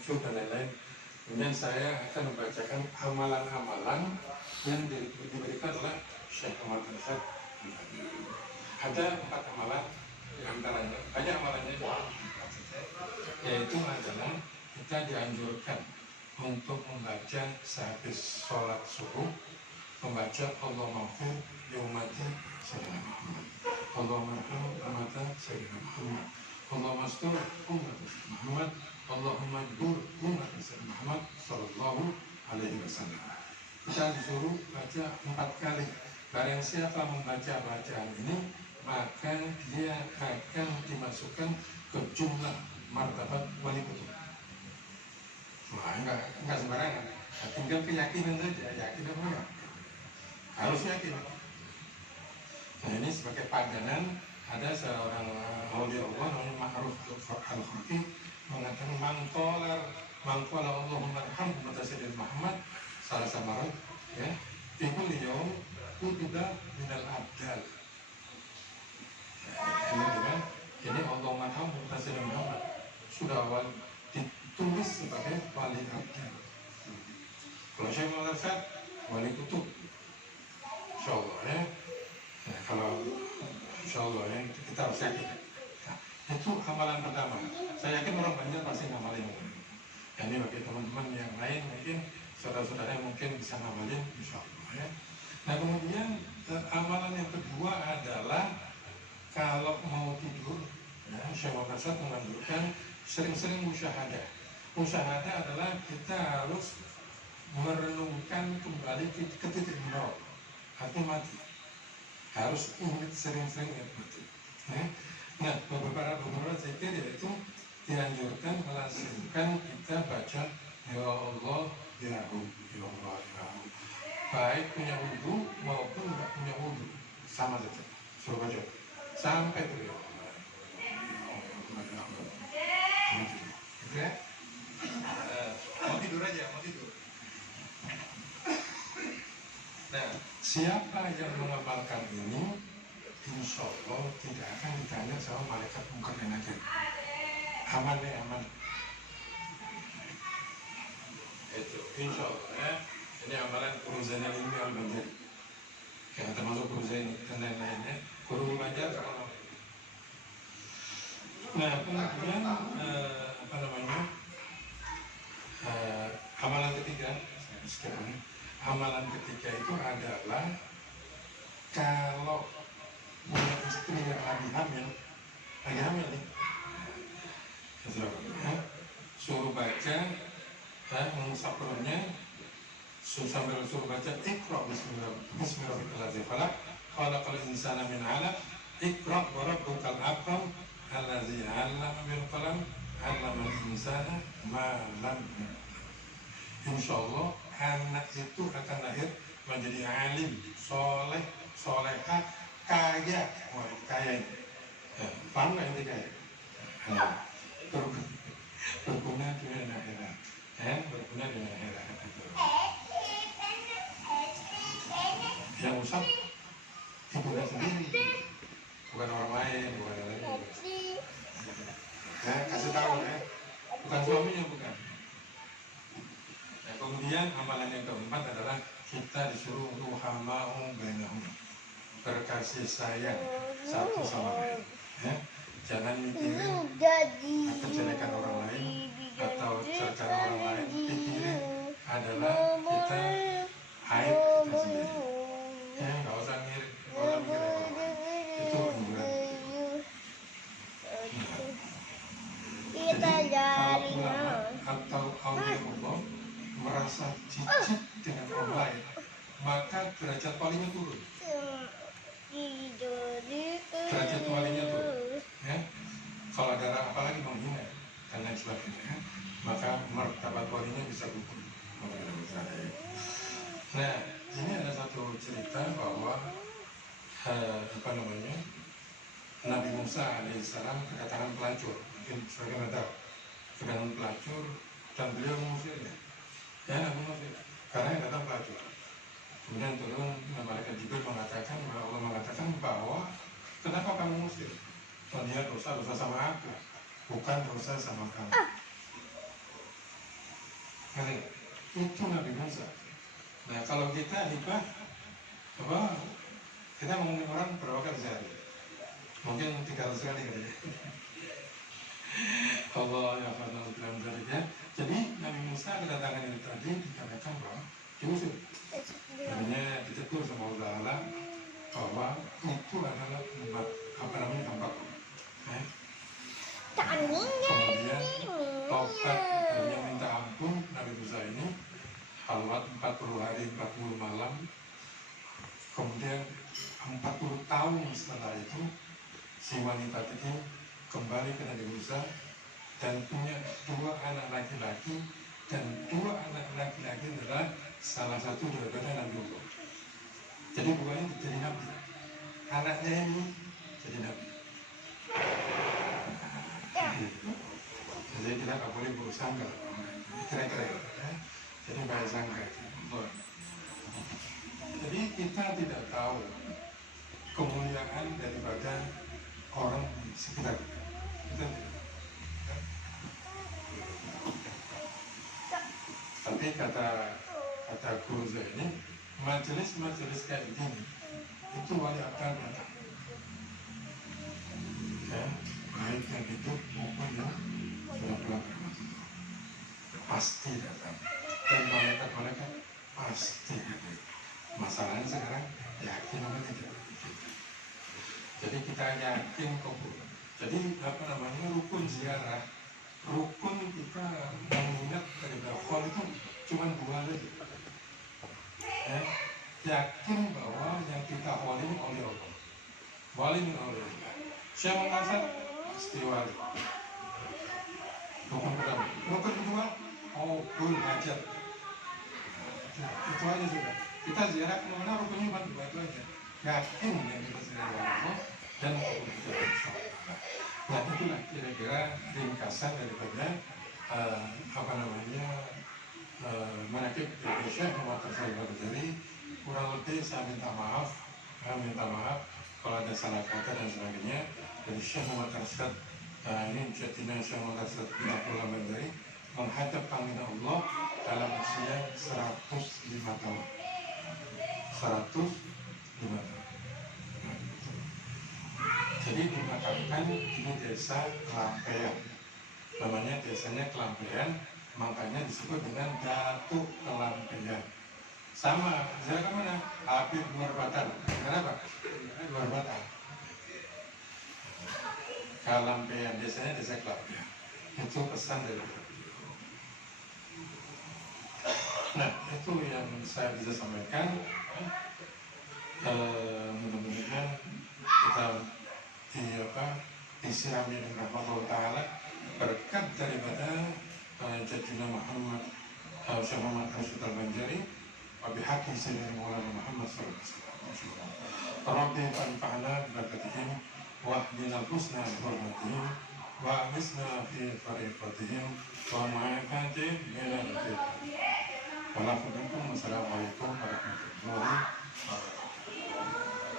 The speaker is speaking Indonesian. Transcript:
review dan lain-lain. Kemudian saya akan membacakan amalan-amalan yang diberikan oleh Syekh Muhammad Rasad. Ada 4 amalan, di antaranya banyak amalannya, yaitu adalah kita dianjurkan untuk membaca sehabis sholat subuh, membaca Allahumma ighfir li ummati sayyidina Muhammad, Allahumma arham ummata sayyidina Muhammad, Allahumma astur ummata Muhammad, Allahumma jbur ummata sayyidina Muhammad sallallahu alaihi wasallam. Kita disuruh baca 4 kali. Barang siapa membaca bacaan ini, maka dia akan dimasukkan ke jumlah martabat wali kutub. Wah, enggak sembarangan. Nah, tinggal keyakinan saja, yakin apa enggak? Harus yakin. Nah, ini sebagai padanan, ada seorang aulia Allah namanya Ma'ruf al-Khurqi mengatakan mangqala Allahumma arham ummata sayyidina Muhammad salah samarat, ya, itu liyum kutiba minal abdal. Ini Allahumma arham ummata sayyidina Muhammad sudah awal ditulis sebagai wali abdal. Kalau Syekh Muhammad Rasad wali kutub, insyaallah, ya. Nah, kalau insyaallah ya, kita harus yakin. Nah, itu amalan pertama. Saya yakin orang banyak pasti ngamalin. Ya, ini bagi teman-teman yang lain mungkin saudara-saudara yang mungkin bisa ngamalin, insyaallah, ya. Nah, kemudian amalan yang kedua adalah kalau mau tidur, ya, Syekh Muhammad Rasad menganjurkan sering-sering musyahadah. Musyahadah adalah kita harus merenungkan kembali ke titik nol, artinya mati. Harus ingat sering-sering ingat mati. Nah, beberapa zikir yaitu dianjurkan melangsungkan kita baca ya Allah ya Rabb, ya Allah ya Rabb. Baik punya wudu maupun tidak punya wudu, sama saja. Suruh baca sampai itu ya Allah. Ya. Mau tidur aja, mau tidur. Nah, siapa yang mengamalkan ini, insya Allah tidak akan ditanya sama malaikat munkar dan nakir. Aman ya, aman. Itu, insya Allah, ya. Ini amalan Guru Zainal Ilmi Al-Banjari, yang termasuk Guru Zain dan lain-lainnya. Guru Banjar sama. Nah, kemudian apa namanya? Amalan ketiga, sekarang amalan ketiga itu adalah kalau punya istri yang lagi hamil nih, suruh baca, mengusap perutnya, sambil suruh baca Iqra bismillahirrahmanirrahim, khalaqal insana min 'alaq, Iqra wa rabbukal akram allazi 'allama bil qalam 'allamal insana ma lam ya'lam. Insyaallah anak itu akan lahir menjadi alim, soleh, solehah, kaya. Wah, kaya ini. Ya, paham nggak ini kaya? Berguna dunia dan akhirat. Berguna dunia akhirat. Yang usap ibunya sendiri, bukan orang lain, bukan orang lain. Kasih tahu ya, bukan suaminya, bukan. Nah, kemudian amalan yang keempat adalah kita disuruh ruhama'um bainahum, berkasih sayang satu sama lain. Ya. Jangan mikirin kejelekan orang lain atau cercaan orang lain. Pikirin adalah kita aib kita sendiri. Ya, nggak usah mikirin orang lain. Itu anjuran. Jadi kalau ulama atau aulia Allah merasa jijik dengan orang lain, maka derajat walinya turun. Derajat walinya turun. Ya. Kalau ada apalagi menghina dan lain sebagainya, maka martabat walinya bisa gugur. Nah, ini ada satu cerita bahwa Nabi Musa alaihissalam kedatangan pelacur, mungkin sebagian tahu, kedatangan pelacur dan beliau mengusirnya. Ya, Nabi Musa, karena yang datang pelacur. Kemudian turun malaikat Jibril mengatakan, Allah mengatakan bahwa kenapa kamu mengusir? Oh, dia dosa sama aku, bukan dosa sama kamu. keren. Itu Nabi Musa. Nah kalau kita hibah, apa? Kita ngomongin orang berapa kali sehari? Mungkin 300 kali kali ya. Allah ya Fadal bilang dari ya. Jadi Nabi Musa kedatangan ini tadi dikarenakan bahwa diusir. Namanya ditegur sama Allah bahwa itu adalah tempat apa namanya tempat. Kemudian tobat yang minta ampun Nabi Musa ini halwat 40 hari 40 malam. Kemudian 40 tahun setelah itu si wanita itu kembali ke Nabi Musa dan punya 2 anak laki-laki, dan 2 anak laki-laki adalah salah satu daripada Nabi Allah. Jadi buahnya jadi Nabi, anaknya ini jadi Nabi. Jadi kita nggak boleh bersangka, kira-kira ya. Jadi bahaya sangka. Jadi kita tidak tahu kemuliaan daripada orang di sekitar kita. Kita tidak. Tapi kata guru saya ini, majelis kayak begini itu wali akan datang. Ya, baik yang hidup maupun yang sudah pulang ke rumah, pasti datang. Dan malaikat pasti hadir. Masalahnya sekarang yakin apa tidak? Jadi kita yakin kubur. Jadi apa namanya rukun ziarah, rukun kita mengingat dari khol itu cuma 2 saja. Ya, yakin bahwa yang kita khol ini oleh Allah, wali oleh Allah. Siapa merasa pasti wali. Rukun pertama. Rukun kedua, qabul hajat. Itu aja sudah. Kita ziarah kemana rukunnya cuma 2 itu aja. Yakin yang kita ziarah Allah dan qabul hajat. Nah itulah kira-kira ringkasan daripada apa namanya manaqib dari Syekh Muhammad Arsyad Al-Badjari. Kurang lebih saya minta maaf kalau ada salah kata dan sebagainya. Dari Syekh Muhammad Arsyad ini jadinya Syekh Muhammad Arsyad Al-Badjari menghadap kepada Allah dalam usia 105 tahun. 105 tahun. Jadi dimakamkan di desa Kelampean. Namanya desanya Kelampean, makanya disebut dengan Datuk Kelampean. Sama, saya ke mana? Habib Nur Batan. Kenapa? Nur Batan. Kelampean, desanya desa Kelampean. Itu pesan dari beliau. Nah, itu yang saya bisa sampaikan. Mudah-mudahan kita disirami dengan rahmat Allah Ta'ala, berkat daripada Jadina Muhammad Syekh Muhammad Arsyad Al-Badjari wa bihaqi sayyidina Maulana Muhammad sallallahu alaihi wasallam. Rabbi anfa'na bibarakatihim wa ahdina al-husna bi hurmatihim wa amisna fi tariqatihim wa ma'afatihim min al-fitnah. Wassalamualaikum warahmatullahi wabarakatuh.